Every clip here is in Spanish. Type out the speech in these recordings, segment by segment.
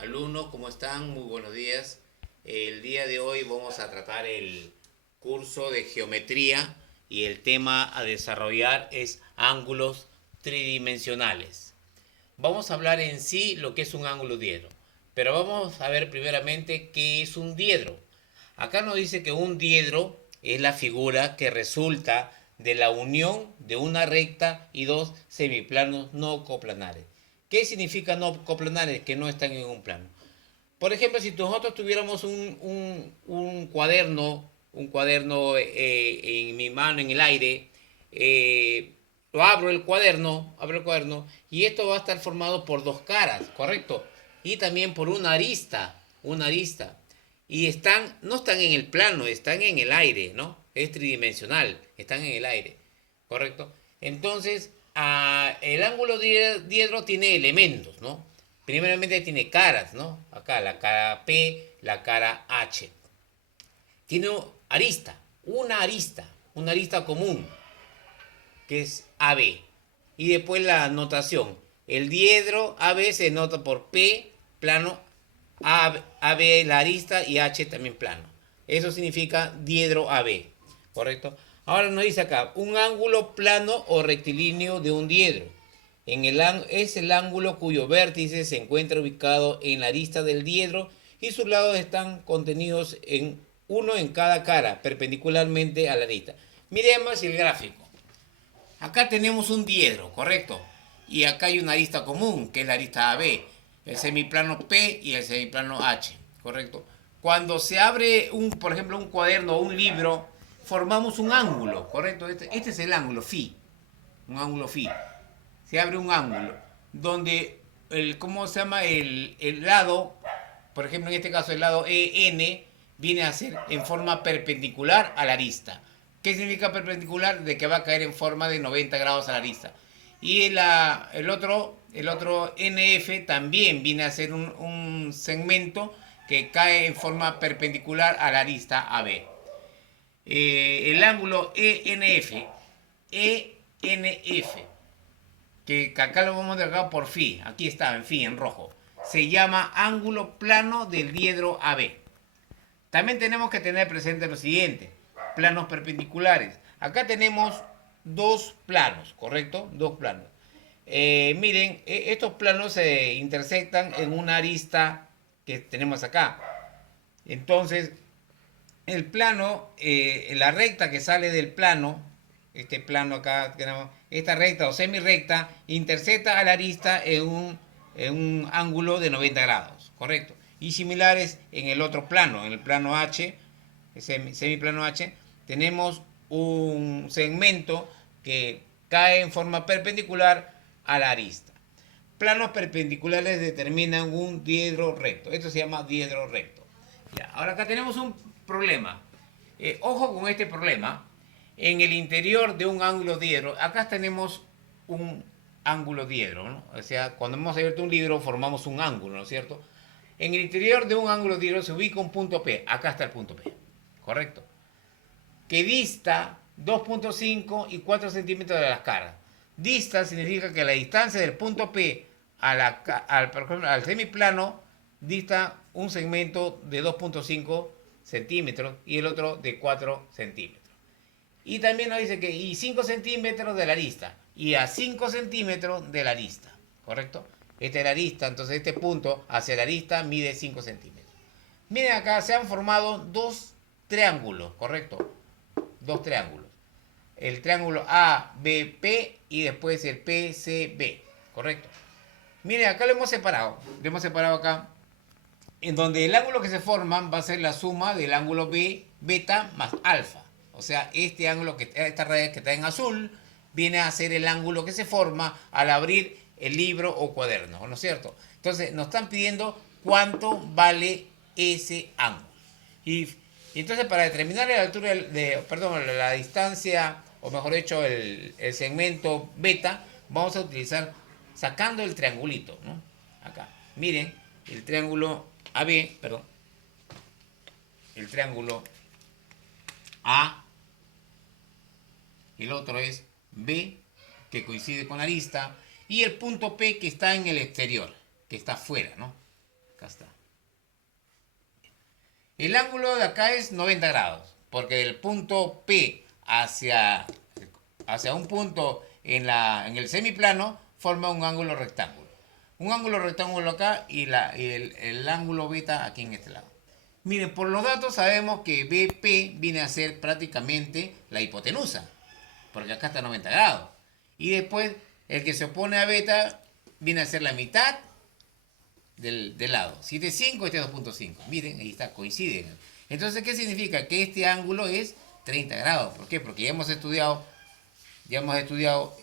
Alumnos, ¿cómo están? Muy buenos días. El día de hoy vamos a tratar el curso de geometría y el tema a desarrollar es ángulos tridimensionales. Vamos a hablar en sí lo que es un ángulo diedro, pero vamos a ver primeramente qué es un diedro. Acá nos dice que un diedro es la figura que resulta de la unión de una recta y dos semiplanos no coplanares. ¿Qué significa no coplanares? Que no están en un plano. Por ejemplo, si nosotros tuviéramos un cuaderno en mi mano en el aire, lo abro el cuaderno y esto va a estar formado por dos caras, ¿correcto? Y también por una arista. Y no están en el plano, están en el aire, ¿no? Es tridimensional, están en el aire, ¿correcto? Entonces, el ángulo diedro tiene elementos, ¿no? Primeramente tiene caras, ¿no? Acá la cara P, la cara H. Tiene una arista común, que es AB. Y después la notación. El diedro AB se nota por P, plano, AB la arista y H también plano. Eso significa diedro AB, ¿correcto? Ahora nos dice acá, un ángulo plano o rectilíneo de un diedro. Es el ángulo cuyo vértice se encuentra ubicado en la arista del diedro y sus lados están contenidos en uno en cada cara, perpendicularmente a la arista. Miremos el gráfico. Acá tenemos un diedro, ¿correcto? Y acá hay una arista común, que es la arista AB, el semiplano P y el semiplano H, ¿correcto? Cuando se abre, por ejemplo, un cuaderno o un libro, formamos un ángulo, ¿correcto? Este es el ángulo phi, un ángulo phi. Se abre un ángulo donde ¿cómo se llama? El lado, por ejemplo, en este caso el lado EN, viene a ser en forma perpendicular a la arista. ¿Qué significa perpendicular? De que va a caer en forma de 90 grados a la arista. Y el otro NF también viene a ser un segmento que cae en forma perpendicular a la arista AB. El ángulo ENF, que acá lo vamos a dejar por phi, aquí está, en phi, en rojo, se llama ángulo plano del diedro AB. También tenemos que tener presente lo siguiente, planos perpendiculares. Acá tenemos dos planos, ¿correcto? Dos planos. Miren, estos planos se intersectan en una arista que tenemos acá. Entonces, el plano, la recta que sale del plano, este plano acá, esta recta o semirecta, intersecta a la arista en un ángulo de 90 grados, ¿correcto? Y similares en el otro plano, en el plano H, semiplano H, tenemos un segmento que cae en forma perpendicular a la arista. Planos perpendiculares determinan un diedro recto. Esto se llama diedro recto. Ya, ahora acá tenemos un problema. Ojo con este problema. En el interior de un ángulo diedro, acá tenemos un ángulo diedro, ¿no? O sea, cuando hemos abierto un libro formamos un ángulo, ¿no es cierto? En el interior de un ángulo diedro se ubica un punto P. Acá está el punto P. ¿Correcto? Que dista 2,5 y 4 centímetros de las caras. Dista significa que la distancia del punto P por ejemplo, al semiplano dista un segmento de 2,5 centímetros y el otro de 4 centímetros. Y también nos dice que y 5 centímetros de la arista y a 5 centímetros de la arista, ¿correcto? Esta es la arista, entonces este punto hacia la arista mide 5 centímetros. Miren acá, se han formado dos triángulos, ¿correcto? Dos triángulos. El triángulo ABP y después el PCB, ¿correcto? Miren, acá lo hemos separado. Lo hemos separado acá. En donde el ángulo que se forman va a ser la suma del ángulo B, beta más alfa. O sea, este ángulo, esta raya que está en azul, viene a ser el ángulo que se forma al abrir el libro o cuaderno, ¿no es cierto? Entonces, nos están pidiendo cuánto vale ese ángulo. Y entonces, para determinar la altura perdón, la distancia, o mejor dicho, el segmento beta, vamos a utilizar sacando el triangulito, ¿no? Acá. Miren, el triángulo AB, perdón, el triángulo A, el otro es B, que coincide con la arista, y el punto P que está en el exterior, que está afuera, ¿no? Acá está. El ángulo de acá es 90 grados, porque del punto P hacia un punto en el semiplano forma un ángulo rectángulo. Un ángulo rectángulo acá y el ángulo beta aquí en este lado. Miren, por los datos sabemos que BP viene a ser prácticamente la hipotenusa, porque acá está a 90 grados. Y después el que se opone a beta viene a ser la mitad del lado. Si este es 5, este es 2.5. Miren, ahí está, coinciden. Entonces, ¿qué significa? Que este ángulo es 30 grados. ¿Por qué? Porque ya hemos estudiado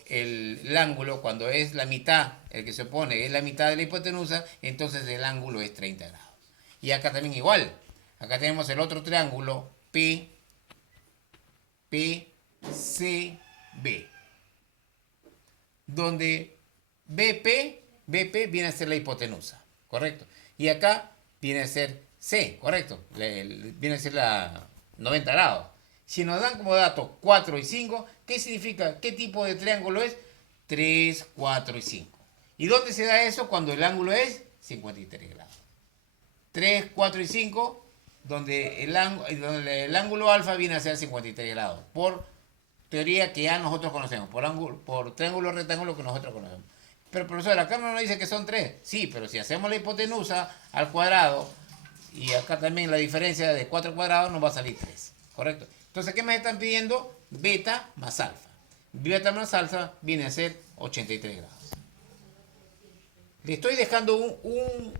el ángulo cuando es la mitad, el que se opone es la mitad de la hipotenusa, entonces el ángulo es 30 grados. Y acá también igual. Acá tenemos el otro triángulo PCB, donde BP viene a ser la hipotenusa, ¿correcto? Y acá viene a ser C, ¿correcto? Viene a ser la 90 grados. Si nos dan como datos 4 y 5, ¿qué significa? ¿Qué tipo de triángulo es? 3, 4 y 5. ¿Y dónde se da eso? Cuando el ángulo es 53 grados. 3, 4 y 5, donde el ángulo alfa viene a ser 53 grados. Por teoría que ya nosotros conocemos, por triángulo rectángulo que nosotros conocemos. Pero profesor, acá no nos dice que son 3. Sí, pero si hacemos la hipotenusa al cuadrado, y acá también la diferencia de 4 cuadrados nos va a salir 3. ¿Correcto? Entonces, ¿qué me están pidiendo? Beta más alfa. Beta más alfa viene a ser 83 grados. Le estoy dejando un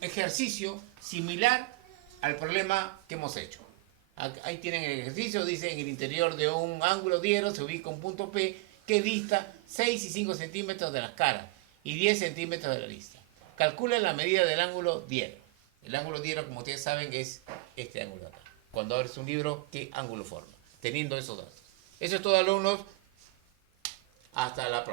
ejercicio similar al problema que hemos hecho. Ahí tienen el ejercicio, dice en el interior de un ángulo diero se ubica un punto P que dista 6 y 5 centímetros de las caras y 10 centímetros de la lista. Calcula la medida del ángulo diero. El ángulo diero, como ustedes saben, es este ángulo de acá. Cuando abres un libro, ¿qué ángulo forma? Teniendo esos datos. Eso es todo, alumnos. Hasta la próxima.